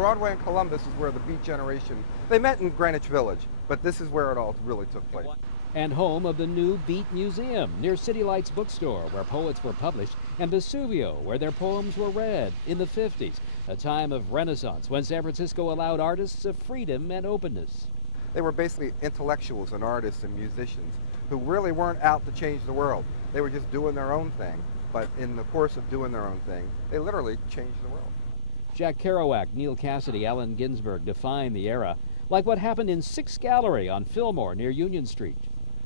Broadway and Columbus is where the Beat generation, they met in Greenwich Village, but this is where it all really took place. And home of the new Beat Museum near City Lights bookstore, where poets were published, and Vesuvio, where their poems were read in the 50s, a time of Renaissance when San Francisco allowed artists of freedom and openness. They were basically intellectuals and artists and musicians who really weren't out to change the world. They were just doing their own thing, but in the course of doing their own thing, they literally changed the world. Jack Kerouac, Neil Cassady, Allen Ginsberg define the era, like what happened in Sixth Gallery on Fillmore near Union Street.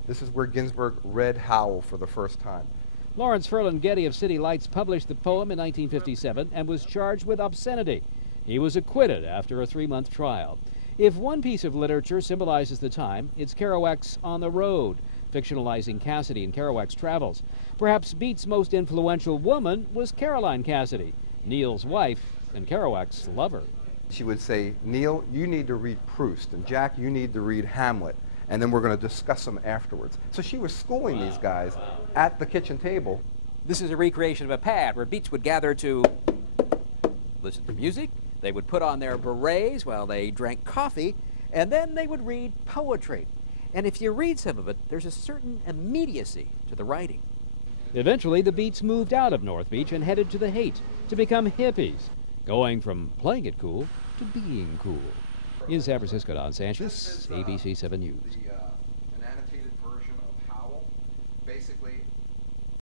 This is where Ginsberg read Howl for the first time. Lawrence Ferlinghetti of City Lights published the poem in 1957 and was charged with obscenity. He was acquitted after a 3-month trial. If one piece of literature symbolizes the time, it's Kerouac's On the Road, fictionalizing Cassady and Kerouac's travels. Perhaps Beat's most influential woman was Caroline Cassady, Neil's wife and Kerouac's lover. She would say, Neil, you need to read Proust, and Jack, you need to read Hamlet, and then we're going to discuss them afterwards. So she was schooling these guys at the kitchen table. This is a recreation of a pad where Beats would gather to listen to music. They would put on their berets while they drank coffee, and then they would read poetry. And if you read some of it, there's a certain immediacy to the writing. Eventually, the Beats moved out of North Beach and headed to the Haight to become hippies, going from playing it cool to being cool. In San Francisco, Don Sanchez, ABC7 News.